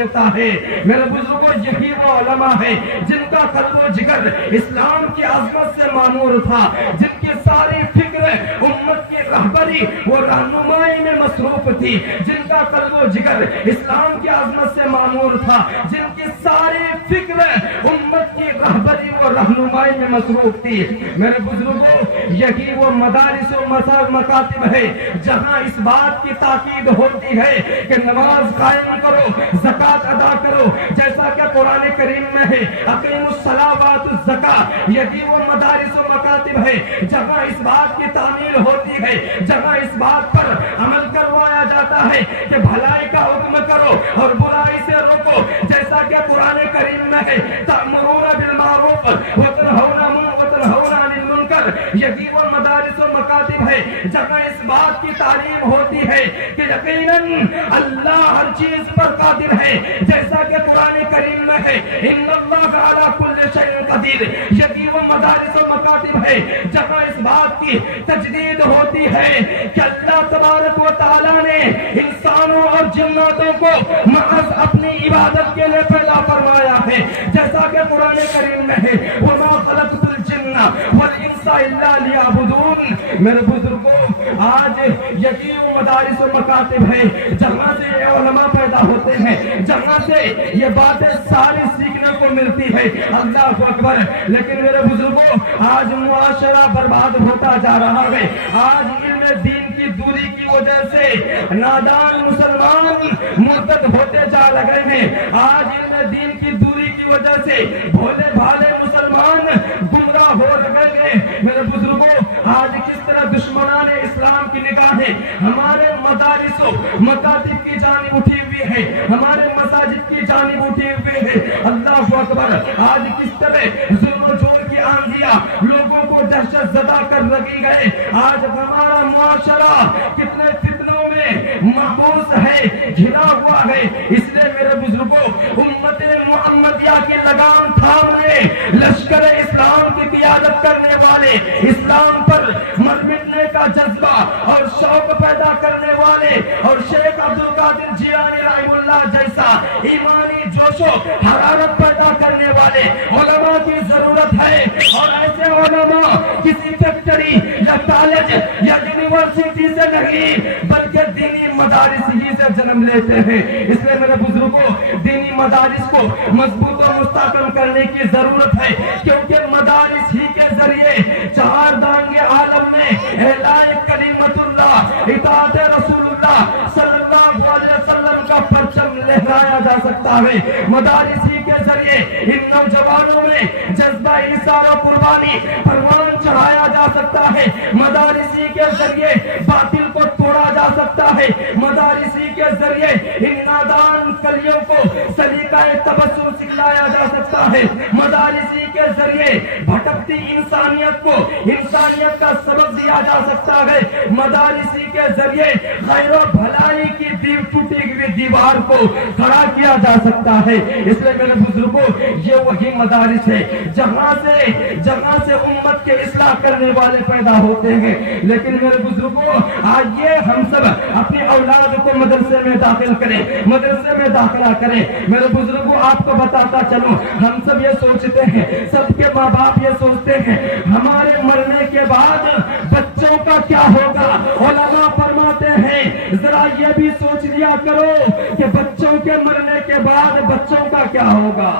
لیتا ہے۔ میرے بزرگوں یہی وہ علماء ہے جن کا قلب و جگر اسلام کی عظمت سے معمور تھا، جن کی ساری فکر امت کی رہبری و رہنمائی میں مصروف تھی، جن کا قلب و جگر اسلام کی عظمت سے معمور تھا، جن کی ساری فکر امت کی رہبری و رہنمائی میں مصروف تھی۔ میرے بزرگوں یہی وہ مدارس و مکاتب ہے جہاں اس بات کی تاکید ہوتی ہے کہ نماز قائم کرو، زکوٰۃ ادا کرو، جیسا کہ قرآن کریم میں ہے اقیموا الصلاۃ وآتوا الزکاۃ۔ یہی وہ مدارس و مکاتب ہے جہاں اس بات کی تعمیل ہوتی ہے، جہاں اس بات پر عمل کروایا جاتا ہے کہ بھلائی کا حکم کرو اور برائی سے روکو، جیسا کہ قرآن کریم میں ہے تأمرون بالمعروف وتنہون عن المنکر۔ یہی وہ مدارس و مکاتب ہے جہاں اس بات کی تعلیم ہوتی ہے کہ یقیناً اللہ ہر چیز پر قادر ہے، جیسا کہ قرآن کریم میں ہے ان اللہ علی کل شیء قدیر۔ یہی وہ مدارس و مکاتب ہے جہاں اس بات کی تجدید ہوتی ہے کہ اللہ تبارک و تعالیٰ نے انسانوں اور جناتوں کو محض اپنی عبادت کے لیے پیدا فرمایا ہے، جیسا کہ قرآن کریم میں ہے وما خلقت الجن والانس الا لیعبدون۔ میرے بزرگوں آج یہی وہ مدارس و مکاتب ہے جہاں سے یہ علماء پیدا ہوتے ہیں، جہاں سے یہ باتیں ساری سیکھنے کو ملتی ہے۔ اللہ اکبر۔ لیکن میرے بزرگوں آج معاشرہ برباد ہوتا جا رہا ہے، آج علم دین کی دوری کی وجہ سے نادان مسلمان مرتد ہوتے جا رہے ہیں، آج علم دین کی دوری کی وجہ سے بھولے بھالے مسلمان گمراہ ہو رہے ہیں۔ میرے بزرگوں آج کس طرح دشمنان اسلام کی نگاہیں ہمارے مدارس و مکاتب کی جانب اٹھی ہوئی ہے، ہمارے مساجد کی جانب اٹھی ہوئی ہے۔ اللہ اکبر۔ آج کس طرح ظلم و جور کی آندیاں لوگوں کو دہشت زدہ کر رکھی گئے، آج ہمارا معاشرہ کتنے فتنوں میں محبوس ہے، گھرا ہوا ہے۔ اس لیے میرے بزرگوں امت محمدیہ کی لگام تھامنے، لشکر اسلام کی قیادت کرنے والے، اسلام پر مر مٹنے کا جذبہ اور شوق پیدا کرنے والے اور شیخ عبد القادر جیلانی رحمہ اللہ جیسا ایمانی جوش و حرارت پیدا کرنے والے علماء کی ضرورت ہے۔ اور ایسے علماء کسی فیکٹری یا کالج یا یونیورسٹی سے نہیں بلکہ دینی مدارس ہی سے جنم لیتے ہیں۔ اس لیے میرے بزرگوں دینی مدارس کو مضبوط و مستحکم کرنے کی ضرورت ہے، کیونکہ مدارس ہی کے ذریعے چہار دانگ عالم میں اعلاء کلمت اللہ، اطاعت رسول اللہ صلی اللہ علیہ وسلم کا پرچم لہرایا جا سکتا ہے۔ مدارس ہی کے ذریعے ان نوجوانوں میں جذبہ ایثار و قربانی پروان چڑھایا جا سکتا ہے، مدارس ہی کے ذریعے باطل کو توڑا جا سکتا ہے، مدارس ہی کے ذریعے ان نادان کلیوں کو سلیقہ تبسم سکھلایا جا سکتا ہے، مدارس ہی کے ذریعے بھٹکتی انسانیت کو انسانیت کا سبق دیا جا سکتا ہے، مدارس ہی کے ذریعے خیر و بھلائی کی ٹوٹی ہوئی دیوار کو کھڑا کیا جا سکتا ہے۔ اس لیے میرے بزرگوں یہ وہی مدارس ہے جہاں سے امت کے اصلاح کرنے والے پیدا ہوتے ہیں۔ لیکن میرے بزرگوں آئیے ہم سب اپنی اولاد کو مدرسے میں داخل کریں، مدرسے میں داخلہ کریں۔ میرے بزرگوں آپ کو بتاتا چلوں ہم سب یہ سوچتے ہیں، سب کے ماں باپ یہ سوچتے ہیں ہمارے مرنے کے بعد بچوں کا کیا ہوگا۔ علماء فرماتے ہیں ذرا یہ بھی سوچ لیا کرو کہ بچوں کے مرنے کے بعد بچوں کا کیا ہوگا۔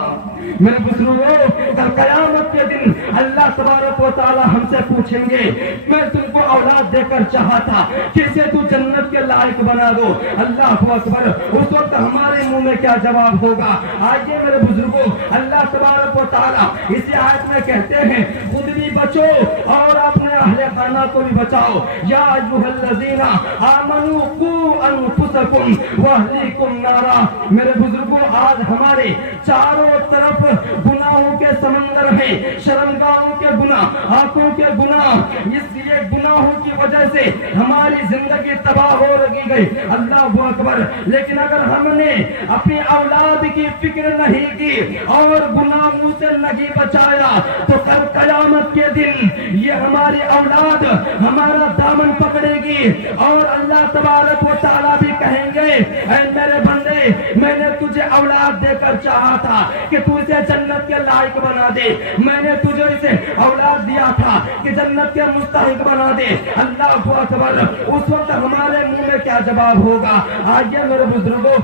میرے بزرگوں کل قیامت کے دن اللہ تبارک و تعالی ہم سے پوچھیں گے میں تم کو اولاد دے کر چاہا تھا کسے تو جنت کے لائق بنا دو۔ اللہ اکبر۔ اس وقت ہمارے منہ میں کیا جواب ہوگا۔ آئیے میرے بزرگوں اللہ تبارک و تعالی اسی آیت میں کہتے ہیں خود بھی بچو اور اپنے اہل خانہ کو بھی بچاؤ۔ یا ایھا الذین آمنوا قوا انفسکم واہلیکم نارا۔ میرے بزرگوں آج ہمارے چاروں طرف گناہوں کے سمندر ہیں، شرمگاہوں کے گناہ، آنکھوں کے گناہ، اس لیے گناہوں کی وجہ سے ہماری زندگی تباہ ہو رہی گئی۔ اللہ اکبر۔ لیکن اگر ہم نے اپنی اولاد کی فکر نہیں کی اور گناہوں سے نہیں بچایا تو کل قیامت کے دن یہ ہماری اولاد ہمارا دامن پکڑے گی اور اللہ تبارک و تعالیٰ بھی کہیں گے اے میرے بندے نہیں, میں نے تجھے اولاد دے کر چاہا تھا کہ تو اسے جنت کے لائق بنا دے, میں نے تجھے اسے اولاد دیا تھا کہ جنت کے مستحق بنا دے. اللہ اکبر. اس وقت ہمارے منہ میں کیا جواب ہوگا؟ آئیے میرے بزرگوں,